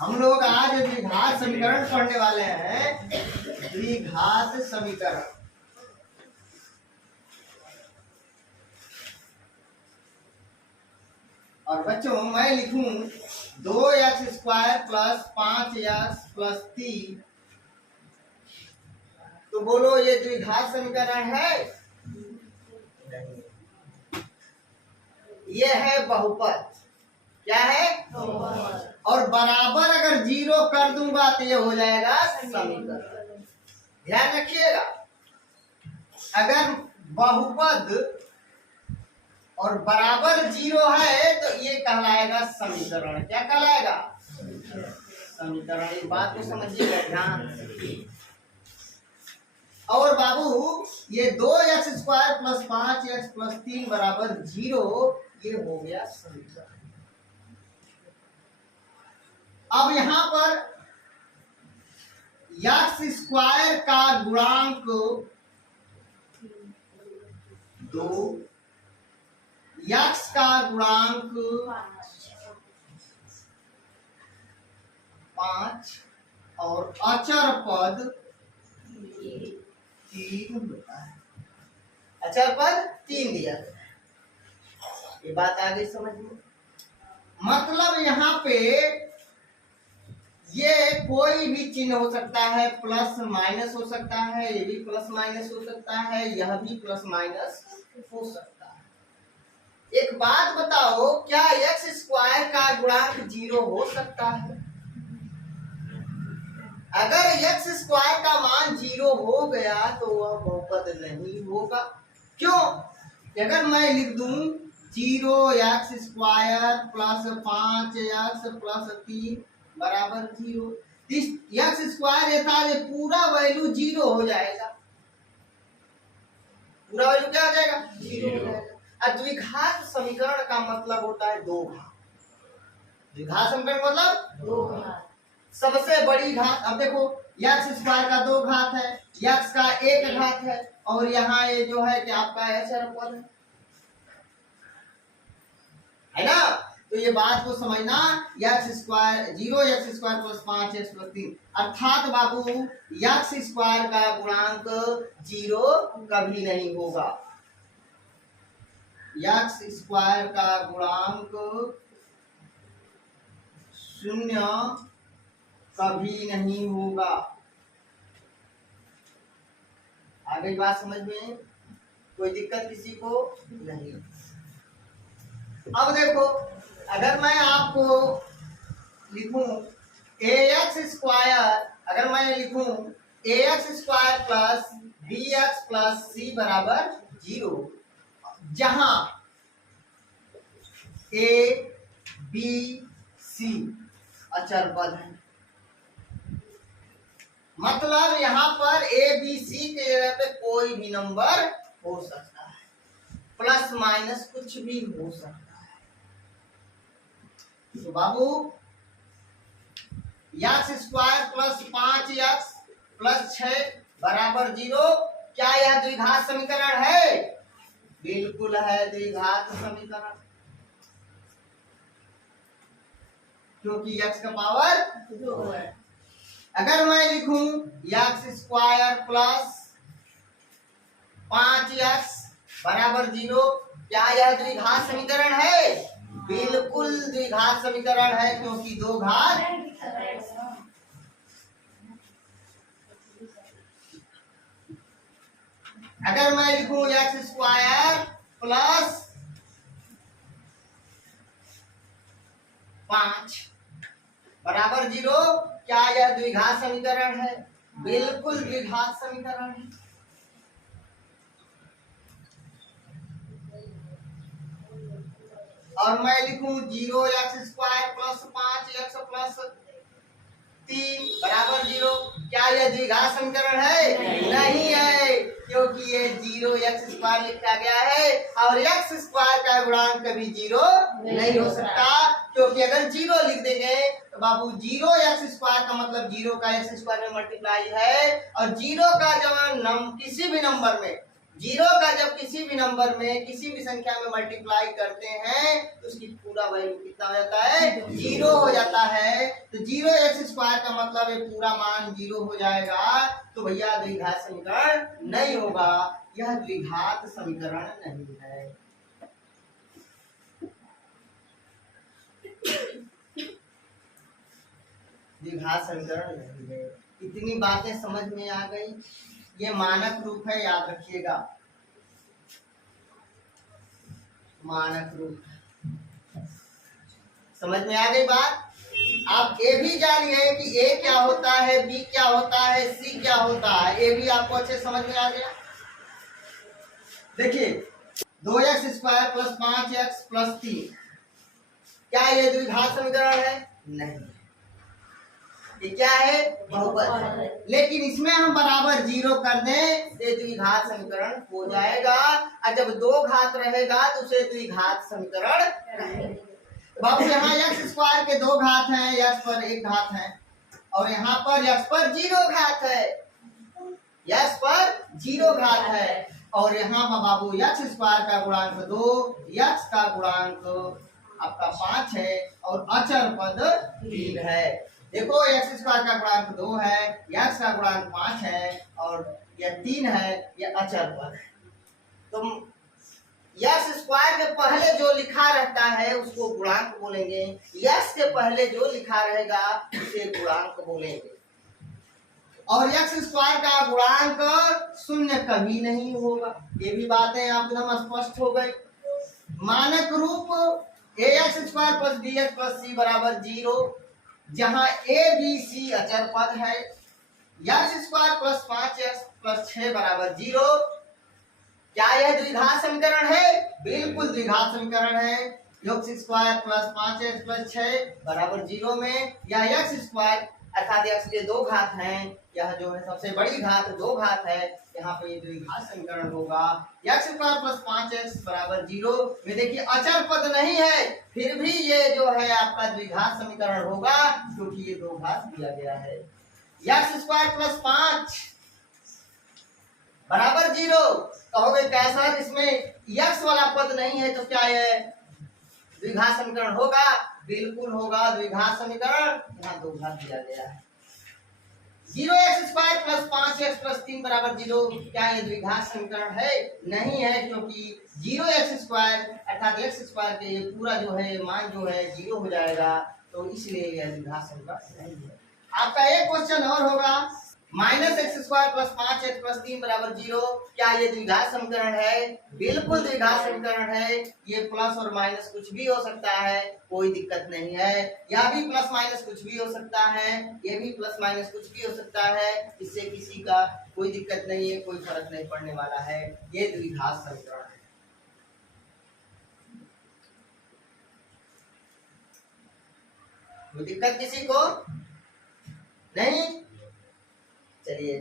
हम लोग आज द्विघात समीकरण पढ़ने वाले हैं। द्विघात समीकरण और बच्चों मैं लिखूं 2x² प्लस 5x प्लस 3, तो बोलो ये द्विघात समीकरण है? ये है बहुपद। क्या है? और बराबर अगर 0 कर दूंगा तो ये हो जाएगा समीकरण। ध्यान रखिएगा, अगर बहुपद और बराबर 0 है तो ये कहलाएगा समीकरण। क्या कहलाएगा? समीकरण। इस बात को समझिएगा ध्यान से। और बाबू ये 2x² प्लस 5x प्लस 3 बराबर 0, ये हो गया समीकरण। अब यहां पर x² का गुणांक 2, x का गुणांक 5 और अचर पद 3 होता है। अचर पद 3 दिया गया। ये बात आ गई समझ में? मतलब यहाँ पे ये कोई भी चिन्ह हो सकता है, प्लस माइनस हो सकता है, ये भी प्लस माइनस हो सकता है, यह भी प्लस माइनस हो सकता है। एक बात बताओ, क्या x² का गुणांक 0 हो सकता है? अगर x² का मान 0 हो गया तो वह बहुपद नहीं होगा। क्यों? अगर मैं लिख दूं 0x² प्लस 5x प्लस 3 बराबर 0, इस x² रहता है पूरा वैल्यू 0 हो जाएगा। पूरा वैल्यू क्या हो जाएगा? 0 हो जाएगा। द्विघात समीकरण का मतलब होता है दो घात। द्विघात समीकरण मतलब दो घात। सबसे बड़ी घात, अब देखो x² का 2 घात है, x का 1 घात है, और यहाँ ये जो है कि आपका अचर पद है ना। तो ये बात को समझना, x² 0x² plus 5x plus 3, अर्थात बाबू x² का गुणांक 0 कभी नहीं होगा। x² का गुणांक 0 कभी नहीं होगा। आ गई बात समझ में? कोई दिक्कत किसी को नहीं। अब देखो, अगर मैं आपको लिखूं ax², अगर मैं लिखूं ax² plus bx plus c बराबर 0, जहां a b c अचर पद है, मतलब यहाँ पर a b c के जगह पे कोई भी नंबर हो सकता है, प्लस माइनस कुछ भी हो सकता है। तो बाबू x² प्लस 5x प्लस 6 बराबर 0, क्या यह द्विघात समीकरण है? बिल्कुल है द्विघात समीकरण, क्योंकि x का पावर 2 है। अगर मैं लिखूं x² प्लस 5x बराबर 0, क्या यह द्विघात समीकरण है? बिल्कुल द्विघात समीकरण है, क्योंकि 2 घात। अगर मैं लिखूं x² प्लस 5 बराबर 0, क्या यह द्विघात समीकरण है? बिल्कुल द्विघात समीकरण है। और मैं लिखूं 0x² प्लस 5x प्लस 3 बराबर 0, क्या यह द्विघात समीकरण है? नहीं है, क्योंकि ये 0x² लिखा गया है और x² का गुणांक कभी 0 नहीं हो सकता, क्योंकि अगर 0 लिख देंगे तो बाबू 0x² का मतलब 0 का x² में मल्टीप्लाई है, और 0 का जब किसी भी नंबर में जीरो का जब किसी भी नंबर में किसी भी संख्या में मल्टीप्लाई करते हैं तो उसकी पूरा वैल्यू कितना हो जाता है? जीरो हो जाता है। तो जीरो एक्स स्क्वायर का मतलब है पूरा मान जीरो हो जाएगा। तो भैया द्विघात समीकरण नहीं होगा, यह द्विघात समीकरण नहीं है। द्विघात समीकरण नहीं है। इतनी बातें समझ में आ गई। ये मानक रूप है, याद रखिएगा, मानक रूप। समझ में आ गई बात? आप ए भी जानिए कि ए क्या होता है, बी क्या होता है, सी क्या होता है, ए भी आपको अच्छे समझ में आ गया। देखिए 2x² + 5x + 3, क्या ये द्विघात समीकरण है? नहीं, ये क्या है? बहुपद है। लेकिन इसमें हम बराबर जीरो कर दें तो द्विघात समीकरण हो जाएगा, और जब दो घात रहेगा तो उसे द्विघात समीकरण कहेंगे। बाबू यहाँ x² के दो घात हैं, x पर एक घात है, और यहाँ पर x पर जीरो घात है, x पर जीरो घात है, और यहाँ पर बाबू x² का गुणांक 2, x का गुणांक आपका 5 है, और अचर पद 3 है। देखो x² का गुणांक 2 है, x का गुणांक 5 है, और यह 3 है, यह अचर पद है। तो x² के पहले जो लिखा रहता है उसको गुणांक बोलेंगे, x के पहले जो लिखा रहेगा उसे गुणांक बोलेंगे। और x² का गुणांक शून्य कभी नहीं होगा। ये भी बातें एकदम स्पष्ट हो गई। मानक रूप ax² + bx + c = 0, जहां a b c अचर पद है। x² + 5x + 6 = 0, क्या यह द्विघात समीकरण है? बिल्कुल द्विघात समीकरण है। x² + 5x + 6 = 0 में यह x² अर्थात x के दो घात हैं, यह जो है सबसे बड़ी घात दो घात है, यहाँ पे ये द्विघात समीकरण होगा। x² + 5x = 0 में देखिए अचर पद नहीं है, फिर भी ये जो है आपका द्विघात समीकरण होगा, क्योंकि ये दो घात दिया गया है। x² + 5 = 0, कहोगे कैसा? इसमें x वाला पद नहीं है, तो क्या ये द्विघात समीकरण होगा? बिल्कुल होगा द्विघात समीकरण। यहाँ दो घात दिया गया है। 0x² + 5x + 3 = 0, क्या ये द्विघात समीकरण है? नहीं है, क्योंकि 0x² अर्थात x² के ये पूरा जो है मान जो है 0 हो जाएगा, तो इसलिए यह द्विघात समीकरण नहीं है। आपका एक क्वेश्चन और होगा, -x² + 5x + 3 = 0, क्या ये द्विघात समीकरण है? बिल्कुल द्विघात समीकरण है। ये प्लस और माइनस कुछ भी हो सकता है, कोई दिक्कत नहीं है। यह भी प्लस माइनस कुछ भी हो सकता है, ये भी प्लस माइनस कुछ भी हो सकता है, इससे किसी का कोई दिक्कत नहीं है, कोई फर्क नहीं पड़ने वाला है। ये द्विघात समीकरण है। कोई दिक्कत किसी को नहीं? चलिए